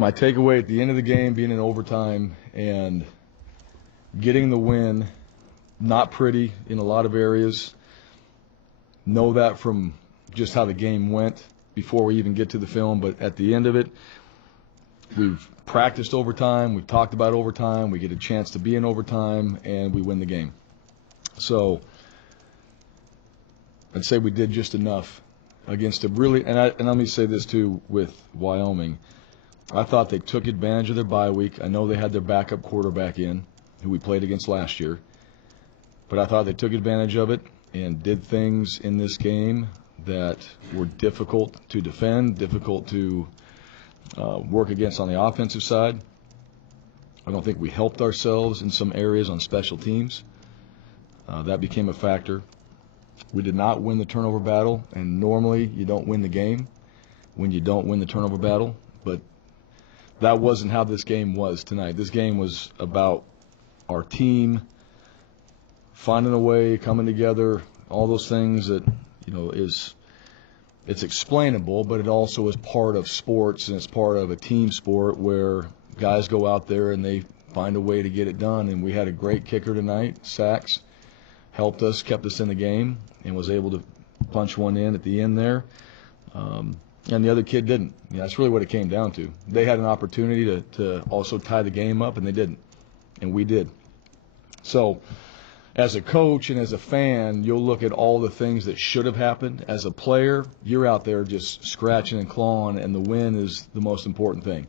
My takeaway at the end of the game, being in overtime and getting the win, not pretty in a lot of areas. Know that from just how the game went before we even get to the film, but at the end of it, we've practiced overtime, we've talked about overtime, we get a chance to be in overtime, and we win the game. So I'd say we did just enough against a really, and let me say this too with Wyoming. I thought they took advantage of their bye week. I know they had their backup quarterback in, who we played against last year, but I thought they took advantage of it and did things in this game that were difficult to defend, difficult to work against on the offensive side. I don't think we helped ourselves in some areas on special teams. That became a factor. We did not win the turnover battle, and normally you don't win the game when you don't win the turnover battle, but that wasn't how this game was tonight. This game was about our team finding a way, coming together, all those things that, it's explainable, but it also is part of sports, and it's part of a team sport where guys go out there and they find a way to get it done. And we had a great kicker tonight, Sachs, helped us, kept us in the game, and was able to punch one in at the end there. And the other kid didn't. That's really what it came down to. They had an opportunity to also tie the game up, and they didn't. And we did. So as a coach and as a fan, you'll look at all the things that should have happened. As a player, you're out there just scratching and clawing, and the win is the most important thing.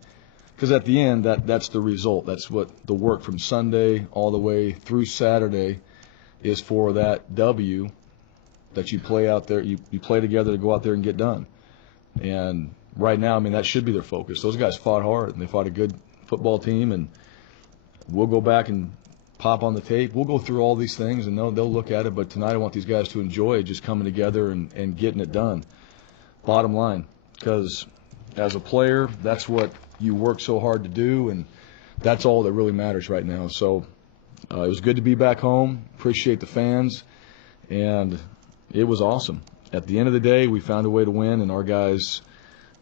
Because at the end, that's the result. That's what the work from Sunday all the way through Saturday is for, that W that you play out there. You play together to go out there and get done. And right now, that should be their focus. Those guys fought hard, and they fought a good football team, and we'll go back and pop on the tape. We'll go through all these things, and they'll look at it. But tonight I want these guys to enjoy just coming together and getting it done. Bottom line, because as a player, that's what you work so hard to do, and that's all that really matters right now. So it was good to be back home. Appreciate the fans, and it was awesome. At the end of the day, we found a way to win, and our guys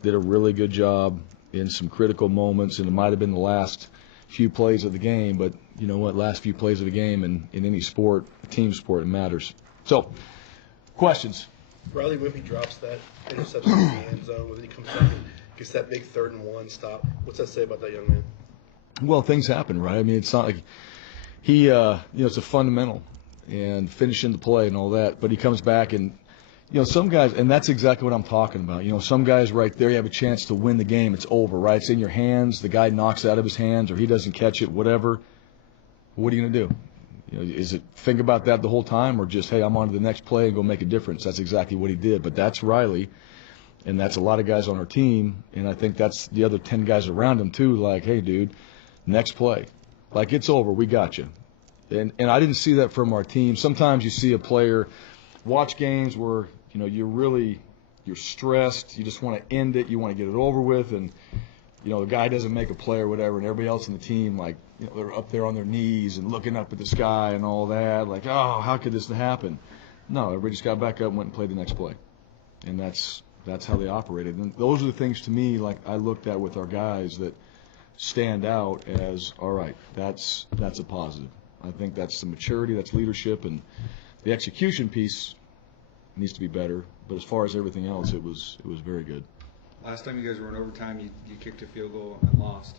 did a really good job in some critical moments, and it might have been the last few plays of the game, but you know what, last few plays of the game in any sport, team sport, it matters. So, questions? Riley Whippy drops that interception in the end zone, when he comes back and gets that big 3rd and 1 stop. What's that say about that young man? Well, things happen, right? It's not like he, it's a fundamental and finishing the play and all that, but he comes back and, some guys, and that's exactly what I'm talking about. Some guys right there, you have a chance to win the game. It's over, right? It's in your hands. The guy knocks it out of his hands, or he doesn't catch it, whatever. What are you going to do? Is it think about that the whole time, or just, hey, I'm on to the next play and go make a difference? That's exactly what he did. But that's Riley, and that's a lot of guys on our team, and I think that's the other 10 guys around him too, like, hey, dude, next play. Like, it's over. We got you. And I didn't see that from our team. Sometimes you see a player watch games where, you're stressed. You just want to end it. You want to get it over with. And, the guy doesn't make a play or whatever, and everybody else in the team, they're up there on their knees and looking up at the sky and all that. Like, oh, how could this happen? No, everybody just got back up and went and played the next play. And that's how they operated. And those are the things, to me, I looked at with our guys that stand out as, all right, that's a positive. I think that's the maturity, that's leadership, and the execution piece needs to be better. But as far as everything else, it was very good. Last time you guys were in overtime, you kicked a field goal and lost.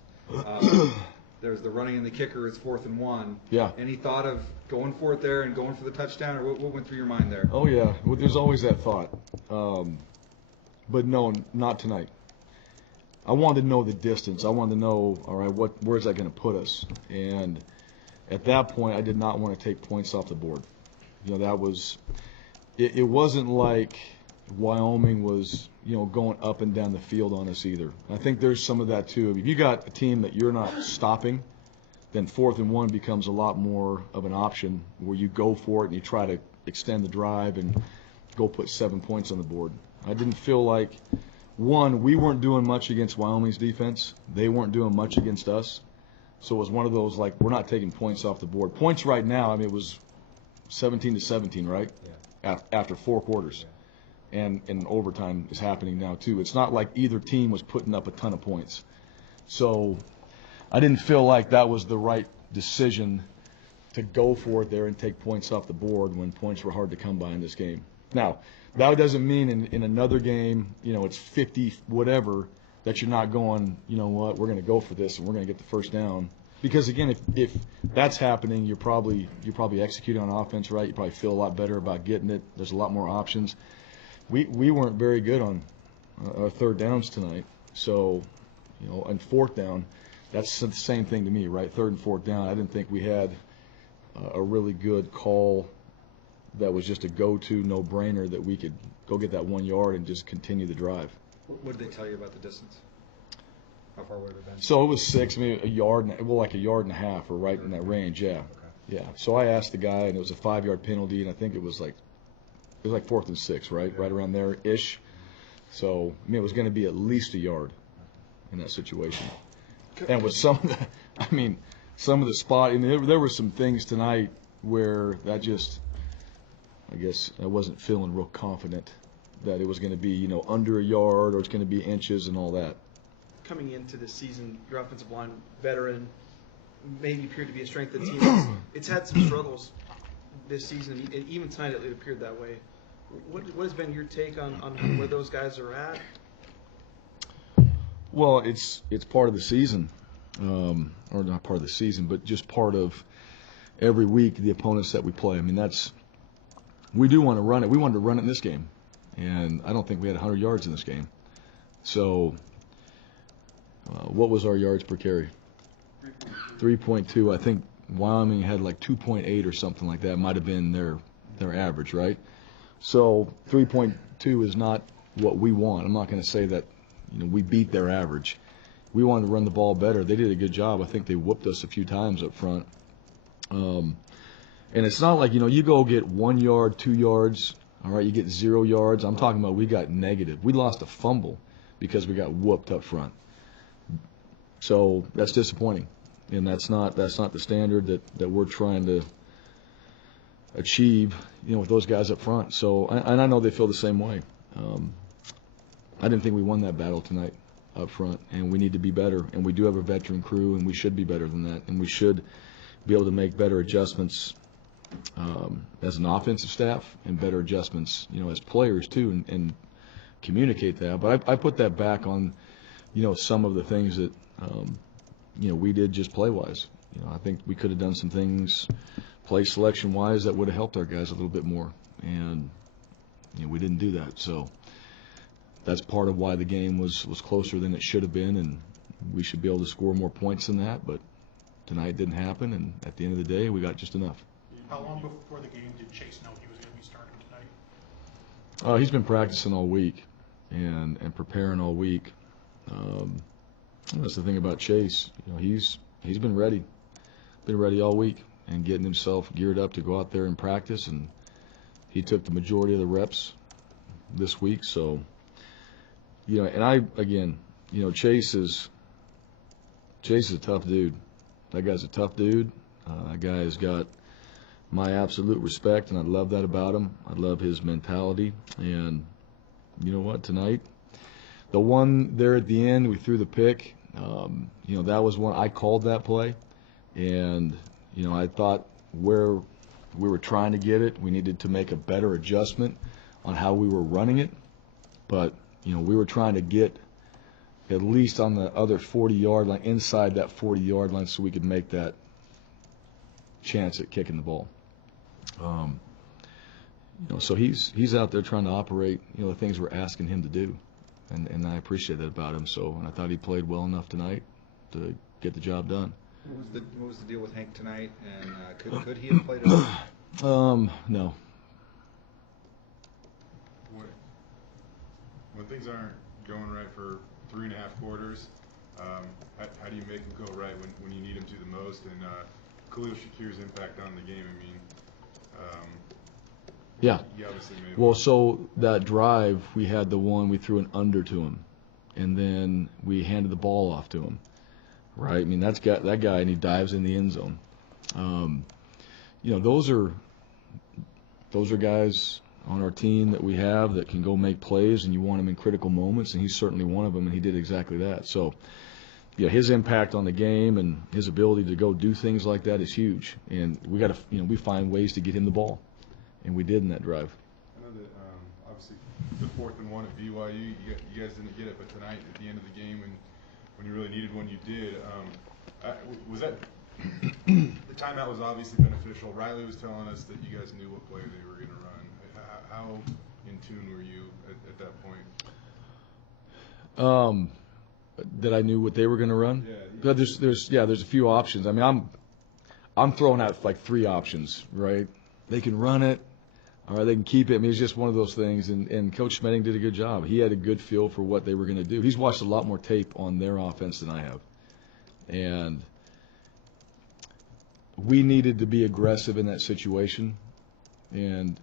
There's the running and the kicker. It's 4th and 1. Yeah. Any thought of going for it there and going for the touchdown, or what went through your mind there? Oh, yeah. Well, there's always that thought. But no, not tonight. I wanted to know the distance. I wanted to know, all right, where's that going to put us? And at that point, I did not want to take points off the board. That was – it wasn't like Wyoming was, going up and down the field on us either. I think there's some of that too. If you got a team that you're not stopping, then 4th and 1 becomes a lot more of an option where you go for it and you try to extend the drive and go put 7 points on the board. I didn't feel like, one, we weren't doing much against Wyoming's defense. They weren't doing much against us. So it was one of those, we're not taking points off the board. Points right now, it was 17-17, right? Yeah. After 4 quarters. Yeah. And overtime is happening now, too. It's not like either team was putting up a ton of points. So I didn't feel like that was the right decision to go for it there and take points off the board when points were hard to come by in this game. Now, that doesn't mean in another game, it's 50 whatever, that you're not going, you know what, we're going to go for this and we're going to get the first down. Because again, if that's happening, you're probably executing on offense right. You probably feel a lot better about getting it. There's a lot more options. We weren't very good on third downs tonight. So, on fourth down, that's the same thing to me, right? Third and fourth down, I didn't think we had a really good call that was just a go-to, no-brainer that we could go get that 1 yard and just continue the drive. What did they tell you about the distance? How far would it have been? So it was 6, like a yard and a half, or right in that range, yeah. Okay. Yeah. So I asked the guy, and it was a 5-yard penalty, and I think it was like 4th and 6, right? Yeah. Right around there-ish. So, it was going to be at least a yard in that situation. And with some of the spot, there were some things tonight where that just, I guess I wasn't feeling real confident that it was going to be, under a yard or it's going to be inches and all that. Coming into this season, your offensive line, veteran, maybe appeared to be a strength of the team. It's had some struggles this season, and even tonight it appeared that way. What has been your take on where those guys are at? Well, it's part of the season, or not part of the season, but just part of every week the opponents that we play. We do want to run it. We wanted to run it in this game, and I don't think we had 100 yards in this game. So, what was our yards per carry? 3.2. I think Wyoming had like 2.8 or something like that. Might have been their average, right? So 3.2 is not what we want. I'm not going to say that we beat their average. We wanted to run the ball better. They did a good job. I think they whooped us a few times up front. And it's not like, you go get 1 yard, 2 yards, all right, you get 0 yards. I'm talking about we got negative. We lost a fumble because we got whooped up front. So that's disappointing. And that's not the standard that we're trying to achieve, with those guys up front. So, and I know they feel the same way. I didn't think we won that battle tonight up front, and we need to be better. And we do have a veteran crew, and we should be better than that. And we should be able to make better adjustments as an offensive staff and better adjustments, as players too, and communicate that. But I put that back on, some of the things that, we did just play-wise. I think we could have done some things play selection-wise that would have helped our guys a little bit more. And, we didn't do that. So that's part of why the game was closer than it should have been, and we should be able to score more points than that. But tonight didn't happen, and at the end of the day, we got just enough. How long before the game did Chase know he was going to be starting tonight? He's been practicing all week and preparing all week. That's the thing about Chase. He's been ready. Been ready all week and getting himself geared up to go out there and practice, and he took the majority of the reps this week. So, and Chase is a tough dude. That guy's a tough dude. That guy has got my absolute respect, and I love that about him. I love his mentality. And you know what, tonight, the one there at the end, we threw the pick. That was one I called that play, and I thought where we were trying to get it, we needed to make a better adjustment on how we were running it. But we were trying to get at least on the other 40-yard line, inside that 40-yard line, so we could make that chance at kicking the ball. So he's out there trying to operate, the things we're asking him to do. And I appreciate that about him. So, and I thought he played well enough tonight to get the job done. What was the deal with Hank tonight? And could he have played at all? No. When things aren't going right for 3.5 quarters, how do you make them go right when you need them to the most? And Khalil Shakir's impact on the game, Yeah. He obviously made Well, so that drive, we had the one, we threw an under to him, and then we handed the ball off to him, right? That guy, and he dives in the end zone. Those are guys on our team that we have that can go make plays, and you want them in critical moments, and he's certainly one of them, and he did exactly that. So, yeah, his impact on the game and his ability to go do things like that is huge. And we got to, we find ways to get him the ball, and we did in that drive. I know that obviously the 4th and 1 at BYU, you guys didn't get it, but tonight at the end of the game when you really needed one, you did. Was that the timeout was obviously beneficial? Riley was telling us that you guys knew what play they were going to run. How in tune were you at that point? That I knew what they were going to run. Yeah. But there's a few options. I mean, I'm throwing out like 3 options, right? They can run it, or they can keep it. I mean, it's just one of those things. And Coach Schmedding did a good job. He had a good feel for what they were going to do. He's watched a lot more tape on their offense than I have, and we needed to be aggressive in that situation, and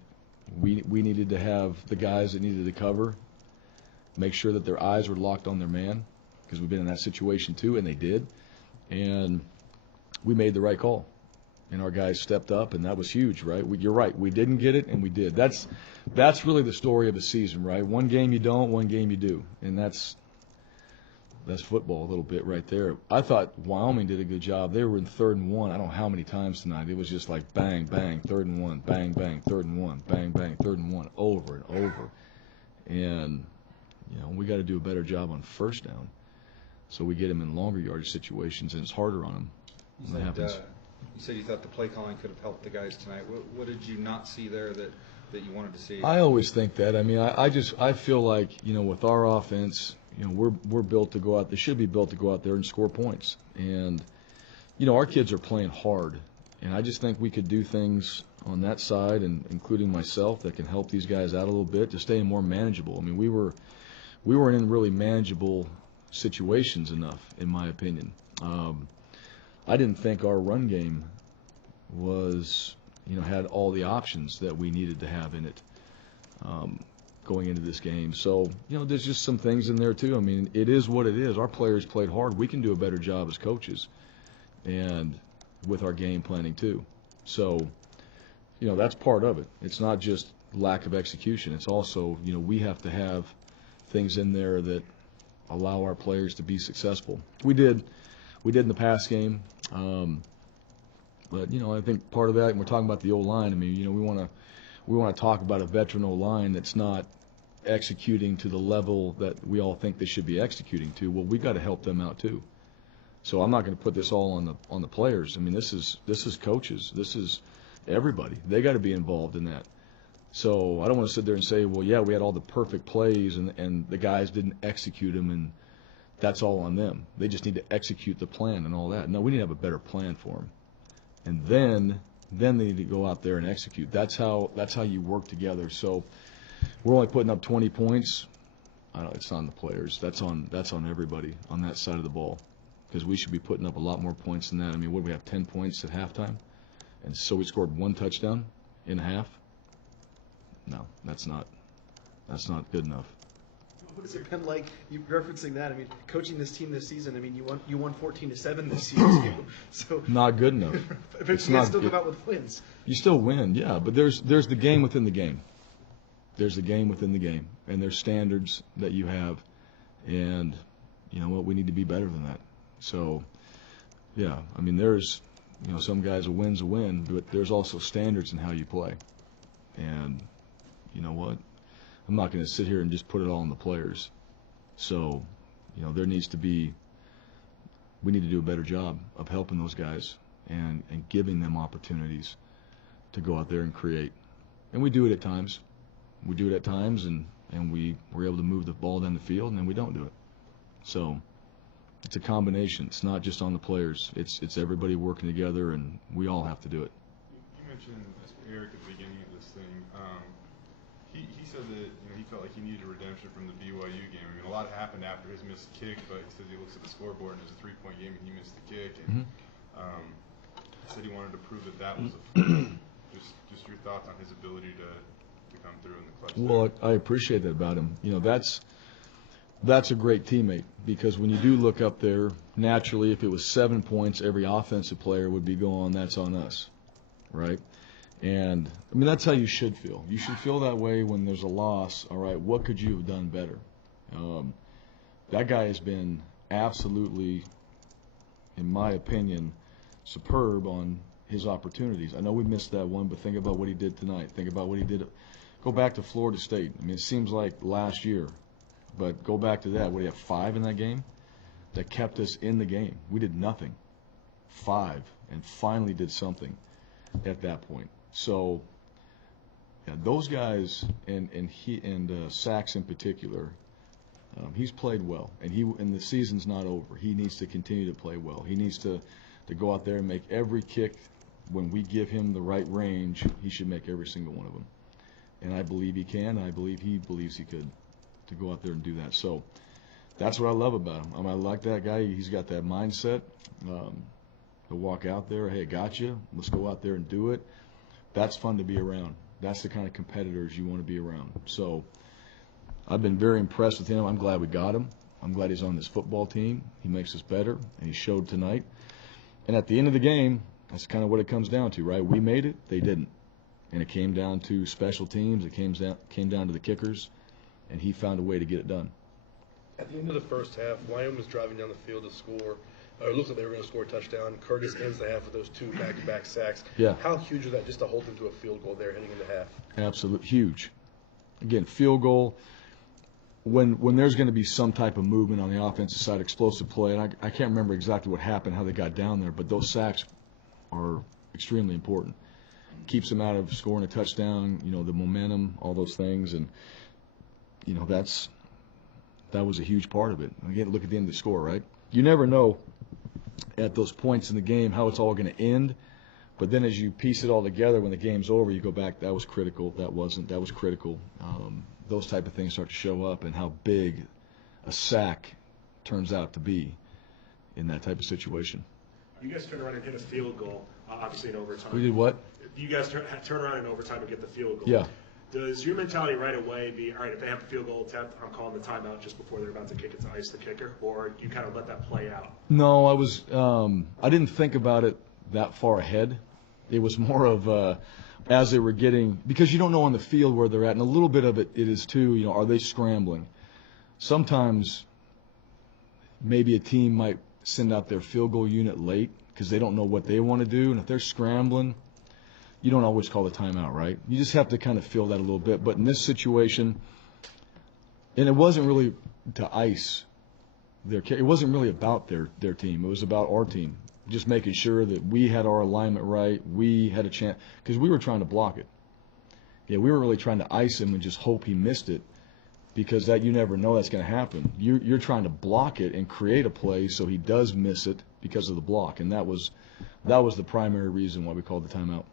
we needed to have the guys that needed to cover, make sure that their eyes were locked on their man, because we've been in that situation too, and they did. And we made the right call. And our guys stepped up, and that was huge, right? You're right. We didn't get it, and we did. That's really the story of the season, right? One game you don't, one game you do. And that's football a little bit right there. I thought Wyoming did a good job. They were in 3rd and 1. I don't know how many times tonight. It was just like bang, bang, 3rd and 1, bang, bang, 3rd and 1, bang, bang, 3rd and 1, over and over. And, we got to do a better job on 1st down, so we get them in longer yardage situations, and it's harder on them. That happens. You said you thought the play calling could have helped the guys tonight. What did you not see there that you wanted to see? I always think that. I mean, I feel like, with our offense, we're built to go out. They should be built to go out there and score points. And, our kids are playing hard. And I just think we could do things on that side, and including myself, that can help these guys out a little bit to stay more manageable. I mean, we weren't in really manageable situations enough, in my opinion. I didn't think our run game was, had all the options that we needed to have in it going into this game. So, there's just some things in there too. I mean, it is what it is. Our players played hard. We can do a better job as coaches and with our game planning too. So, that's part of it. It's not just lack of execution. It's also, we have to have things in there that allow our players to be successful. We did in the pass game. But I think part of that, and we're talking about the O-line. I mean, we want to talk about a veteran O-line that's not executing to the level that we all think they should be executing to. Well, we got to help them out too. So I'm not going to put this all on the players. I mean, this is coaches. This is everybody. They got to be involved in that. So I don't want to sit there and say, well, yeah, we had all the perfect plays and the guys didn't execute them, and that's all on them. They just need to execute the plan and all that. No, we need to have a better plan for them. And then they need to go out there and execute. That's how you work together. So we're only putting up 20 points. It's on the players. That's on everybody on that side of the ball, because we should be putting up a lot more points than that. I mean, what do we have, 10 points at halftime? And so we scored 1 touchdown in a half? No, that's not good enough. What has it been like? You referencing that? I mean, coaching this team this season. I mean, you won 14-7 this season. So not good enough. But you guys still come out with wins. You still win, yeah. But there's the game within the game. There's the game within the game, and there's standards that you have, and you know what? We need to be better than that. So, yeah. I mean, there's some guys a win's a win, but there's also standards in how you play, and you know what? I'm not going to sit here and just put it all on the players. So, there needs to be – we need to do a better job of helping those guys and giving them opportunities to go out there and create. And we do it at times. We do it at times, and we're able to move the ball down the field, and then we don't do it. So it's a combination. It's not just on the players. It's everybody working together, and we all have to do it. You mentioned Eric at the beginning of this thing. He said that he felt like he needed a redemption from the BYU game. I mean, a lot happened after his missed kick, but he says he looks at the scoreboard and it was a 3-point game and he missed the kick. And he said he wanted to prove that was a just your thoughts on his ability to come through in the clutch. Well, I appreciate that about him. That's a great teammate, because when you do look up there, naturally, if it was 7 points, every offensive player would be going, that's on us, right? And, I mean, that's how you should feel. You should feel that way when there's a loss. All right, what could you have done better? That guy has been absolutely in my opinion, superb on his opportunities. I know we missed that one, but think about what he did tonight. Think about what he did. Go back to Florida State. I mean, it seems like last year, but go back to that. What, do you have 5 in that game? That kept us in the game. We did nothing. 5, and finally did something at that point. So, yeah, those guys, and Sachs in particular, he's played well, and the season's not over. He needs to continue to play well. He needs to go out there and make every kick. When we give him the right range, he should make every single one of them. And I believe he can. I believe he believes he could, to go out there and do that. So that's what I love about him. I like that guy. He's got that mindset to walk out there. Hey, got you. Let's go out there and do it. That's fun to be around. That's the kind of competitors you want to be around. So I've been very impressed with him. I'm glad we got him. I'm glad he's on this football team. He makes us better, and he showed tonight. And at the end of the game, that's kind of what it comes down to, right? We made it, they didn't. And it came down to special teams. It came down to the kickers, and he found a way to get it done. At the end of the first half, Wyoming was driving down the field to score. It looked like they were going to score a touchdown. Curtis ends the half with those 2 back-to-back sacks. Yeah. How huge was that just to hold them to a field goal there heading into half? Absolutely huge. Again, field goal. When there's going to be some type of movement on the offensive side, explosive play, and I can't remember exactly what happened, how they got down there, but those sacks are extremely important. Keeps them out of scoring a touchdown, the momentum, all those things, and that was a huge part of it. Again, look at the end of the score, right? You never know at those points in the game how it's all going to end, but then as you piece it all together when the game's over, you go back, that was critical, that wasn't, that was critical. Those type of things start to show up, and how big a sack turns out to be in that type of situation. You guys turn around and hit a field goal, obviously in overtime. We did what? You guys turn around in overtime and get the field goal. Yeah. Does your mentality right away be, all right, if they have a field goal attempt, I'm calling the timeout just before they're about to kick it to ice the kicker, or you kind of let that play out? No, I didn't think about it that far ahead. It was more of as they were getting, because you don't know on the field where they're at, and a little bit of it is too, are they scrambling? Sometimes maybe a team might send out their field goal unit late because they don't know what they want to do, and if they're scrambling, you don't always call the timeout, right? You just have to kind of feel that a little bit. But in this situation, and it wasn't really to ice it wasn't really about their team. It was about our team. Just making sure that we had our alignment right, we had a chance, because we were trying to block it. Yeah, we weren't really trying to ice him and just hope he missed it, because that you never know that's going to happen. You're trying to block it and create a play so he does miss it because of the block, and that was the primary reason why we called the timeout.